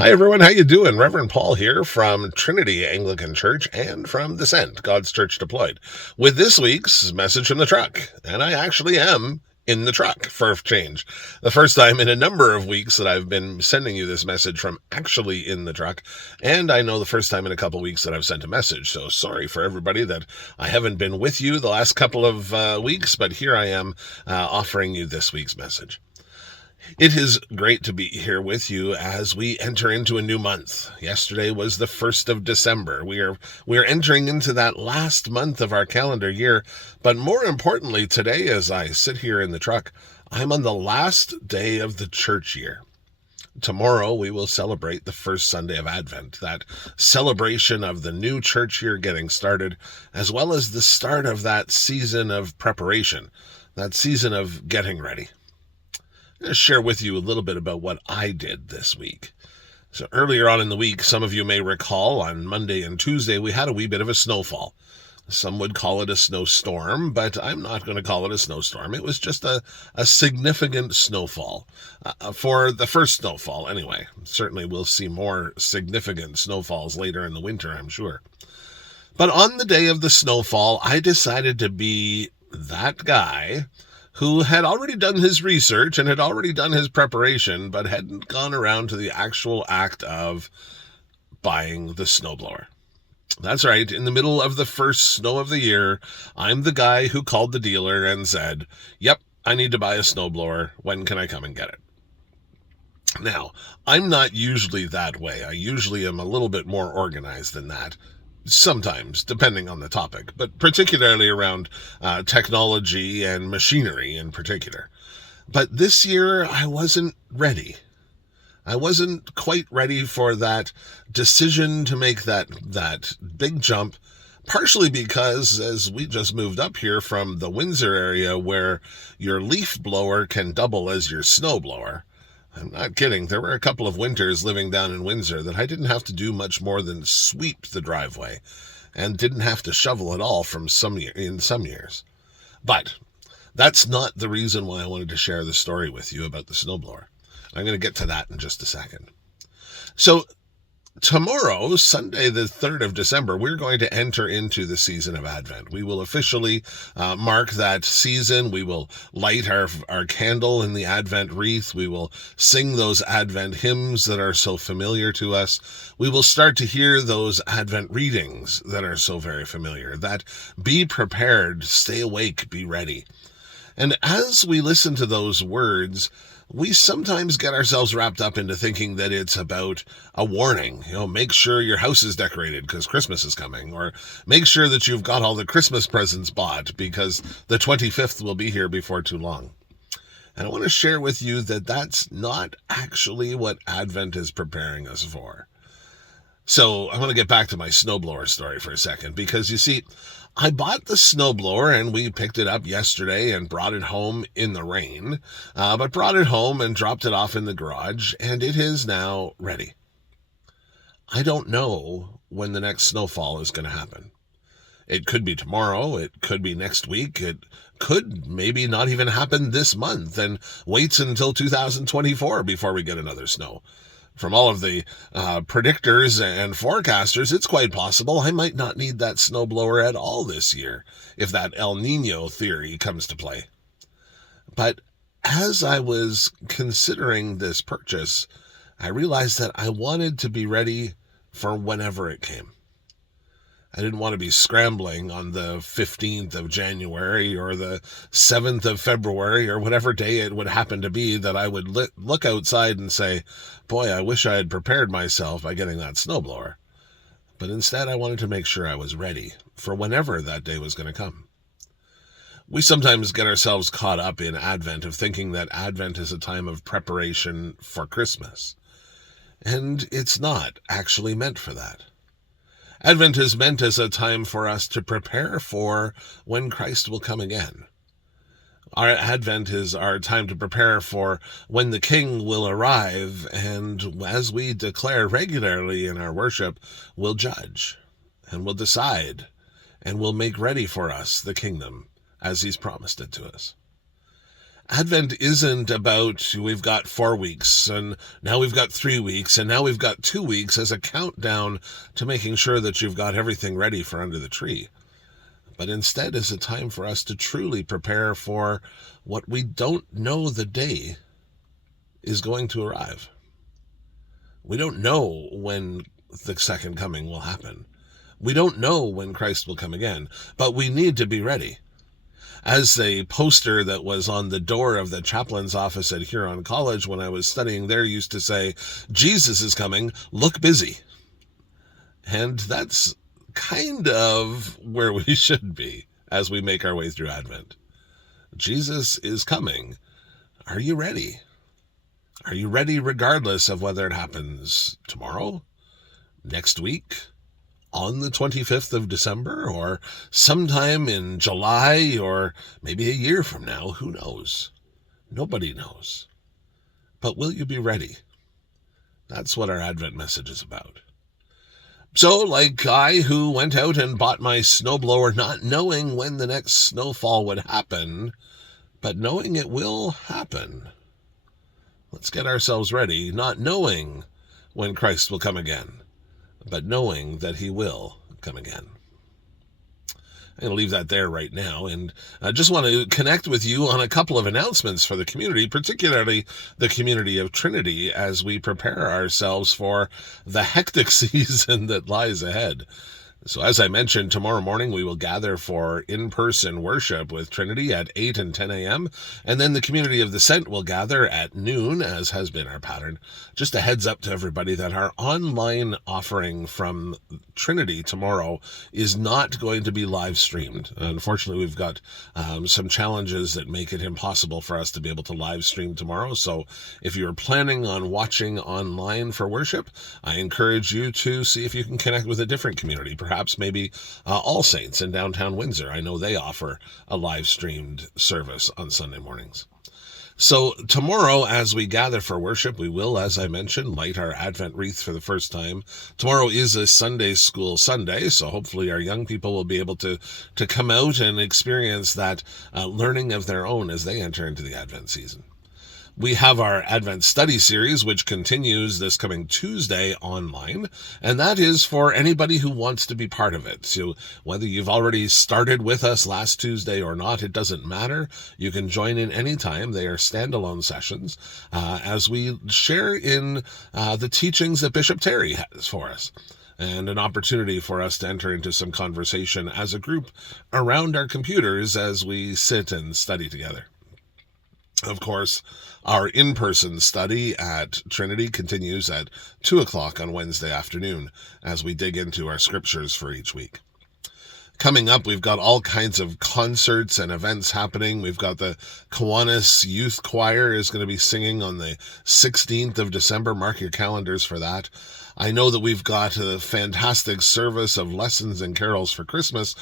Hi everyone, how you doing? Reverend Paul here from Trinity Anglican Church and from Descent, God's Church Deployed, with this week's message from the truck. And I actually am in the truck for a change. The first time in a number of weeks that I've been sending you this message from actually in the truck, and I know the first time in a couple weeks that I've sent a message. So sorry for everybody that I haven't been with you the last couple of weeks, but here I am offering you this week's message. It is great to be here with you as we enter into a new month. Yesterday was the 1st of December. We are entering into that last month of our calendar year, but more importantly, today as I sit here in the truck, I'm on the last day of the church year. Tomorrow we will celebrate the first Sunday of Advent, that celebration of the new church year getting started, as well as the start of that season of preparation, that season of getting ready. I'm going to share with you a little bit about what I did this week. So earlier on in the week, some of you may recall on Monday and Tuesday, we had a wee bit of a snowfall. Some would call it a snowstorm, but I'm not going to call it a snowstorm. It was just a significant snowfall. For the first snowfall, anyway. Certainly we'll see more significant snowfalls later in the winter, I'm sure. But on the day of the snowfall, I decided to be that guy who had already done his research and had already done his preparation, but hadn't gone around to the actual act of buying the snowblower. That's right, in the middle of the first snow of the year, I'm the guy who called the dealer and said, "Yep, I need to buy a snowblower. When can I come and get it?" Now, I'm not usually that way. I usually am a little bit more organized than that. Sometimes, depending on the topic, but particularly around technology and machinery in particular. But this year, I wasn't ready. I wasn't quite ready for that decision to make that big jump, partially because as we just moved up here from the Windsor area where your leaf blower can double as your snow blower. I'm not kidding. There were a couple of winters living down in Windsor that I didn't have to do much more than sweep the driveway and didn't have to shovel at all in some years. But that's not the reason why I wanted to share the story with you about the snowblower. I'm going to get to that in just a second. So tomorrow, Sunday, the 3rd of December, we're going to enter into the season of Advent. We will officially mark that season. We will light our candle in the Advent wreath. We will sing those Advent hymns that are so familiar to us. We will start to hear those Advent readings that are so very familiar. That be prepared, stay awake, be ready. And as we listen to those words, we sometimes get ourselves wrapped up into thinking that it's about a warning. Make sure your house is decorated because Christmas is coming, or make sure that you've got all the Christmas presents bought because the 25th will be here before too long. And I want to share with you that that's not actually what Advent is preparing us for. So I want to get back to my snowblower story for a second, because you see, I bought the snowblower and we picked it up yesterday and brought it home in the rain, but brought it home and dropped it off in the garage, and it is now ready. I don't know when the next snowfall is going to happen. It could be tomorrow. It could be next week. It could maybe not even happen this month and waits until 2024 before we get another snow. From all of the predictors and forecasters, it's quite possible I might not need that snowblower at all this year if that El Nino theory comes to play. But as I was considering this purchase, I realized that I wanted to be ready for whenever it came. I didn't want to be scrambling on the 15th of January or the 7th of February or whatever day it would happen to be that I would look outside and say, boy, I wish I had prepared myself by getting that snowblower. But instead, I wanted to make sure I was ready for whenever that day was going to come. We sometimes get ourselves caught up in Advent of thinking that Advent is a time of preparation for Christmas. And it's not actually meant for that. Advent is meant as a time for us to prepare for when Christ will come again. Our Advent is our time to prepare for when the King will arrive, and as we declare regularly in our worship, will judge and will decide and will make ready for us the kingdom as he's promised it to us. Advent isn't about we've got 4 weeks and now we've got 3 weeks and now we've got 2 weeks as a countdown to making sure that you've got everything ready for under the tree. But instead is a time for us to truly prepare for what we don't know the day is going to arrive. We don't know when the second coming will happen. We don't know when Christ will come again, but we need to be ready. As a poster that was on the door of the chaplain's office at Huron College when I was studying there used to say, "Jesus is coming, look busy." And that's kind of where we should be as we make our way through Advent. Jesus is coming. Are you ready? Are you ready regardless of whether it happens tomorrow, next week, on the 25th of December, or sometime in July, or maybe a year from now? Who knows? Nobody knows. But will you be ready? That's what our Advent message is about. So, like I who went out and bought my snowblower not knowing when the next snowfall would happen, but knowing it will happen. Let's get ourselves ready, not knowing when Christ will come again, but knowing that he will come again. I'm going to leave that there right now, and I just want to connect with you on a couple of announcements for the community, particularly the community of Trinity, as we prepare ourselves for the hectic season that lies ahead. So as I mentioned, tomorrow morning we will gather for in-person worship with Trinity at 8 and 10 a.m. And then the community of the Sent will gather at noon, as has been our pattern. Just a heads up to everybody that our online offering from Trinity tomorrow is not going to be live streamed. Unfortunately, we've got some challenges that make it impossible for us to be able to live stream tomorrow. So if you're planning on watching online for worship, I encourage you to see if you can connect with a different community. Perhaps maybe All Saints in downtown Windsor. I know they offer a live streamed service on Sunday mornings. So tomorrow, as we gather for worship, we will, as I mentioned, light our Advent wreath for the first time. Tomorrow is a Sunday school Sunday, so hopefully our young people will be able to come out and experience that learning of their own as they enter into the Advent season. We have our Advent study series, which continues this coming Tuesday online, and that is for anybody who wants to be part of it. So whether you've already started with us last Tuesday or not, it doesn't matter. You can join in anytime. They are standalone sessions as we share in the teachings that Bishop Terry has for us, and an opportunity for us to enter into some conversation as a group around our computers as we sit and study together. Of course, our in-person study at Trinity continues at 2 o'clock on Wednesday afternoon as we dig into our scriptures for each week. Coming up, we've got all kinds of concerts and events happening. We've got the Kiwanis Youth Choir is going to be singing on the 16th of December. Mark your calendars for that. I know that we've got a fantastic service of lessons and carols for Christmas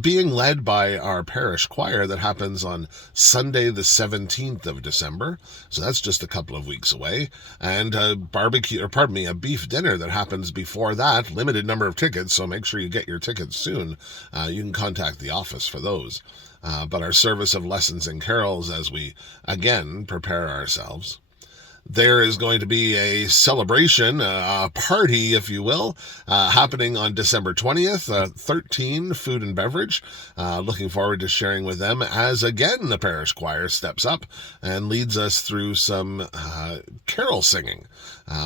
being led by our parish choir that happens on Sunday the 17th of December. So that's just a couple of weeks away. And a beef dinner that happens before that. Limited number of tickets, so make sure you get your tickets soon. You can contact the office for those. But our service of lessons and carols as we, again, prepare ourselves. There is going to be a celebration, a party, if you will, happening on December 20th, 13 food and beverage. Looking forward to sharing with them as, again, the parish choir steps up and leads us through some carol singing.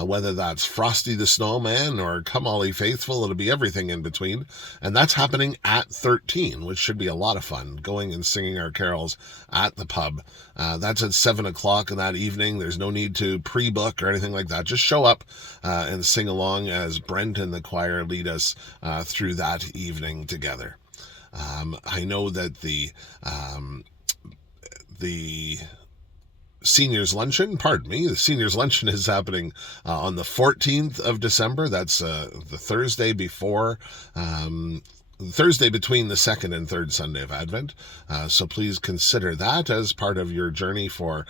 Whether that's Frosty the Snowman or Come All Ye Faithful, it'll be everything in between. And that's happening at 13, which should be a lot of fun, going and singing our carols at the pub. That's at 7 o'clock in that evening. There's no need to pre-book or anything like that. Just show up and sing along as Brent and the choir lead us through that evening together. I know that the seniors luncheon, the seniors luncheon is happening on the 14th of December. That's the Thursday before, Thursday between the second and third Sunday of Advent. So please consider that as part of your journey for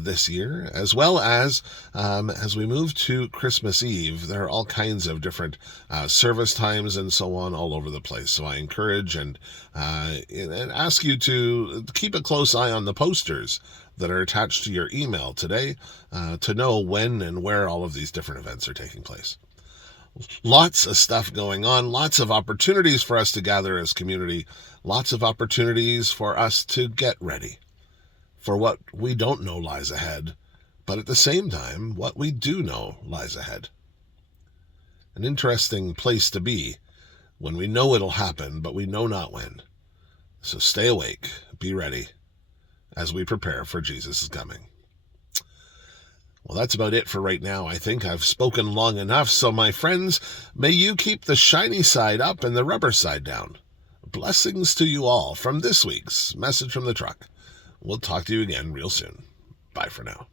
this year, as well as we move to Christmas Eve. There are all kinds of different service times and so on all over the place. So I encourage and ask you to keep a close eye on the posters that are attached to your email today to know when and where all of these different events are taking place. Lots of stuff going on, lots of opportunities for us to gather as community, lots of opportunities for us to get ready for what we don't know lies ahead, but at the same time, what we do know lies ahead. An interesting place to be when we know it'll happen, but we know not when. So stay awake, be ready, as we prepare for Jesus' coming. Well, that's about it for right now. I think I've spoken long enough, so my friends, may you keep the shiny side up and the rubber side down. Blessings to you all from this week's Message from the Truck. We'll talk to you again real soon. Bye for now.